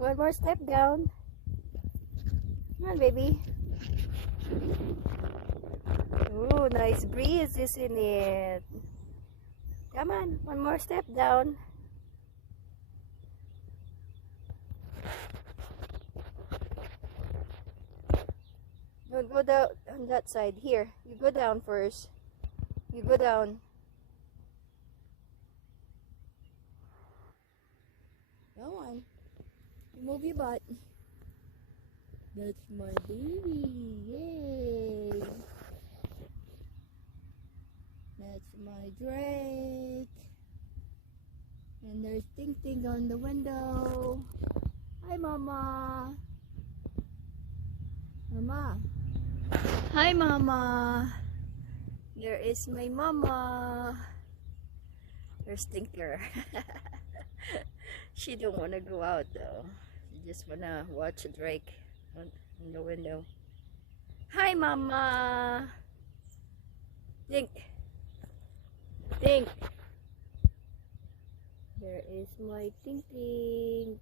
One more step down. Come on, baby. Ooh, nice breeze, isn't it? Come on, one more step down. Don't go down on that side. Here, you go down first. You go down. Go on. You move your butt. That's my baby. Yay. That's my Drake. And there's Ting Ting on the window. Hi, Mama. Mama. Hi, Mama. There is my Mama. There's Tinker. She don't want to go out though. She just want to watch Drake on the window. Hi, Mama. Think. Think. There is my Ting Ting.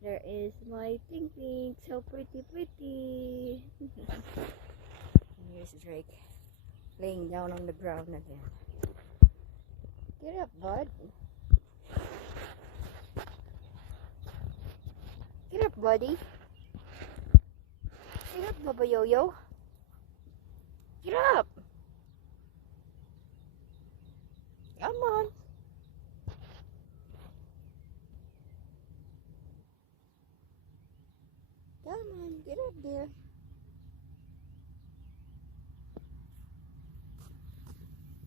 There is my Ting Ting. So pretty, pretty. Here's Drake laying down on the ground again. Get up, bud. Get up, buddy. Get up, Baba Yo-Yo. Get up. Come on. Come on, get up there.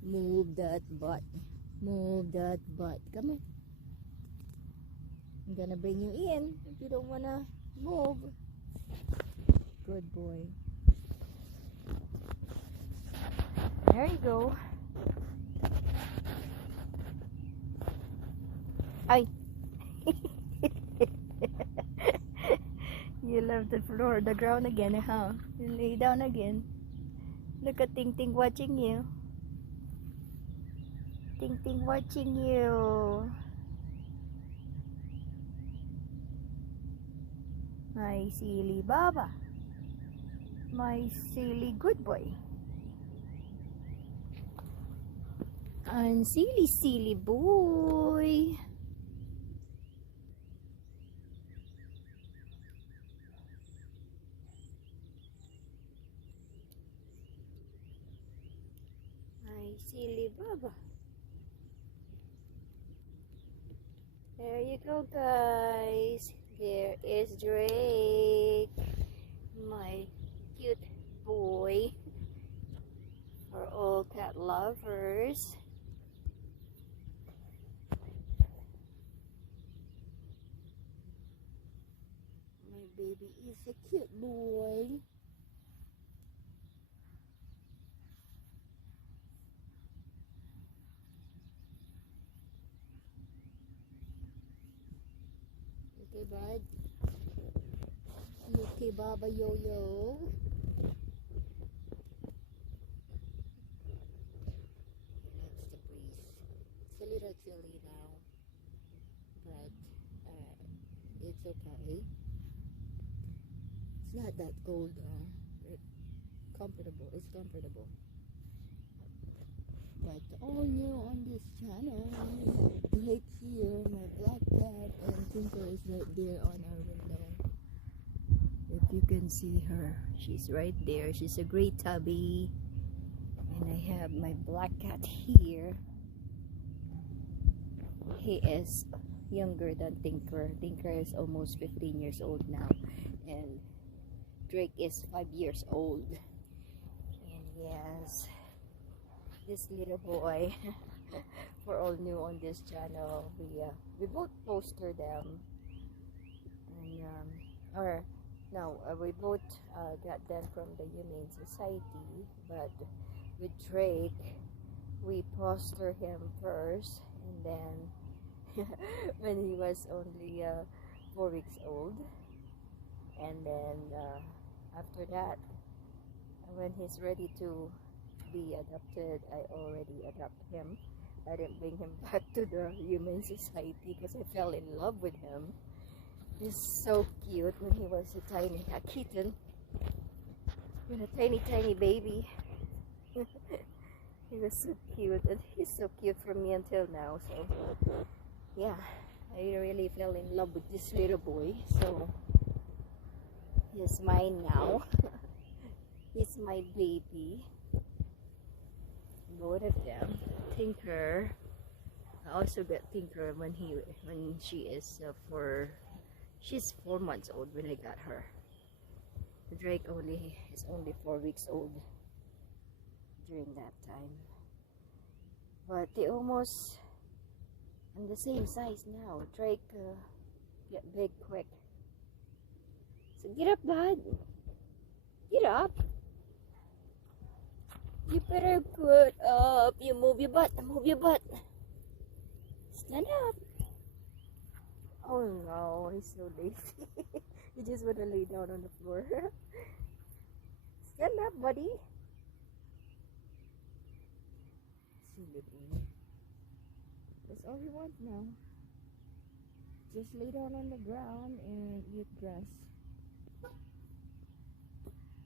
Move that butt. Move that butt. Come on. I'm gonna bring you in if you don't wanna move. Good boy. There you go. Ay. You love the floor, the ground again, huh? You lay down again. Look at Ting Ting watching you. Ting Ting watching you. My silly Baba. My silly good boy. And silly, silly boy. My silly Baba. There you go, guys. There is Drake, my cute boy, for all cat lovers. My baby is a cute boy. Okay, bud. You okay, Baba Yo-Yo? That's the breeze. It's a little chilly now, but it's okay. It's not that cold. It's comfortable. It's comfortable. But all new on this channel, Drake here, my black cat, and Tinker is right there on our window. If you can see her, she's right there. She's a great tabby. And I have my black cat here. He is younger than Tinker. Tinker is almost 15 years old now. And Drake is 5 years old. And yes, this little boy, for all new on this channel, we both poster them, and we both got them from the Humane Society. But with Drake, we poster him first, and then when he was only 4 weeks old, and then after that, when he's ready to be adopted, I already adopted him. I didn't bring him back to the Humane Society because I fell in love with him. He's so cute when he was a kitten, when a tiny baby. He was so cute, and he's so cute for me until now. So yeah, I really fell in love with this little boy. So he's mine now. He's my baby. Both of them. Tinker. I also got Tinker when she's 4 months old when I got her. The Drake is only 4 weeks old during that time. But they almost on the same size now. Drake get big quick. So get up, bud. Get up. You better get up. You move your butt. Move your butt. Stand up. Oh no, he's so lazy. He just want to lay down on the floor. Stand up, buddy. Silly boy. That's all he wants now. Just lay down on the ground and eat grass.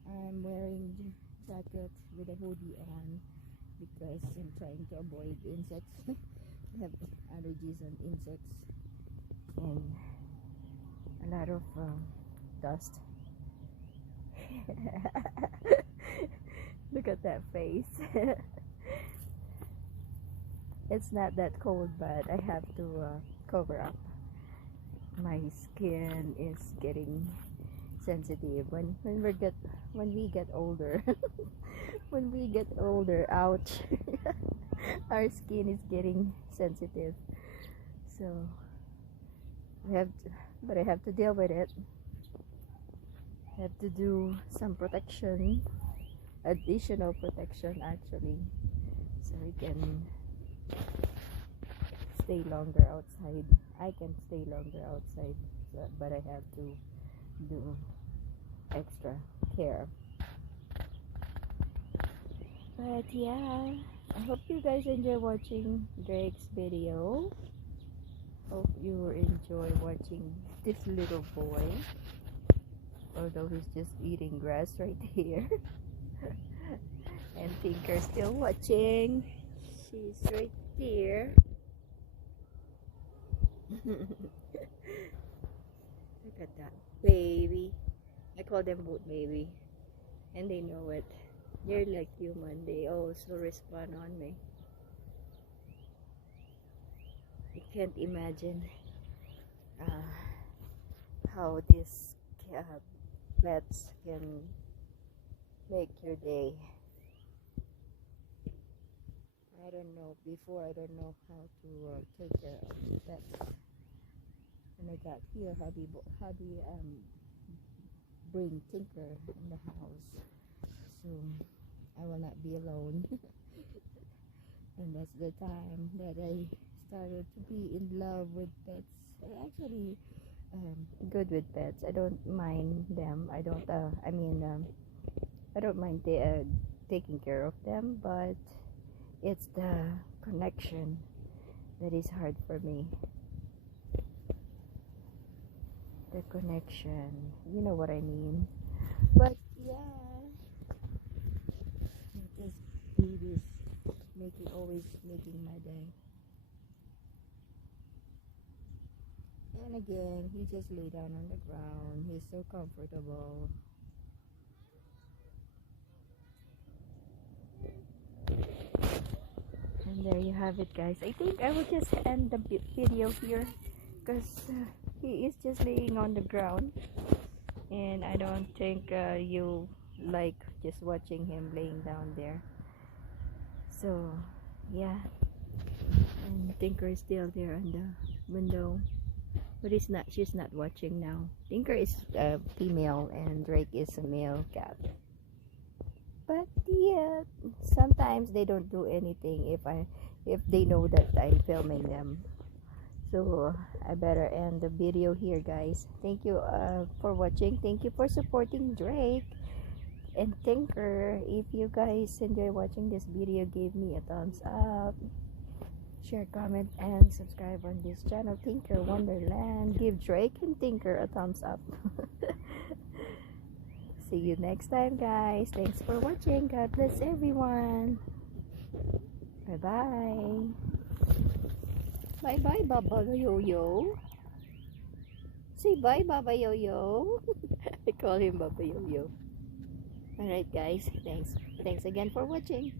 I'm wearing jacket with a hoodie on because I'm trying to avoid insects. I have allergies on insects and a lot of dust. Look at that face. It's not that cold, but I have to cover up. My skin is getting sensitive when we get older. When we get older, ouch. Our skin is getting sensitive. So but I have to deal with it. I have to do some protection, additional protection actually, so I can stay longer outside. I can stay longer outside, but I have to do extra care. But yeah, I hope you guys enjoy watching Drake's video. Hope you enjoy watching this little boy, although he's just eating grass right here. And Tinker's still watching. She's right there. Look at that baby. I call them both baby, and they know it. They're like human. They also respond on me. You can't imagine how these pets can make your day. I don't know. Before, I don't know how to take care of pets. When I got here, hubby bring Tinker in the house, so I will not be alone. And that's the time that I started to be in love with pets. I actually good with pets. I don't mind them. I don't mind taking care of them, but it's the connection that is hard for me. The connection, you know what I mean. But yeah, this baby's always making my day. And again, he just lay down on the ground. He's so comfortable. And there you have it, guys. I think I will just end the video here because he is just laying on the ground, and I don't think you like just watching him laying down there. So yeah, and Tinker is still there on the window, but she's not watching now. Tinker is a female and Drake is a male cat. But yeah, sometimes they don't do anything if they know that I'm filming them. So I better end the video here, guys. Thank you for watching. Thank you for supporting Drake and Tinker. If you guys enjoy watching this video, give me a thumbs up, share, comment, and subscribe on this channel, Tinker Wonderland. Give Drake and Tinker a thumbs up. See you next time, guys. Thanks for watching. God bless everyone. Bye-bye. Bye-bye, Baba Yo-Yo. Say bye, Baba Yo-Yo. I call him Baba Yo-Yo. Alright, guys. Thanks again for watching.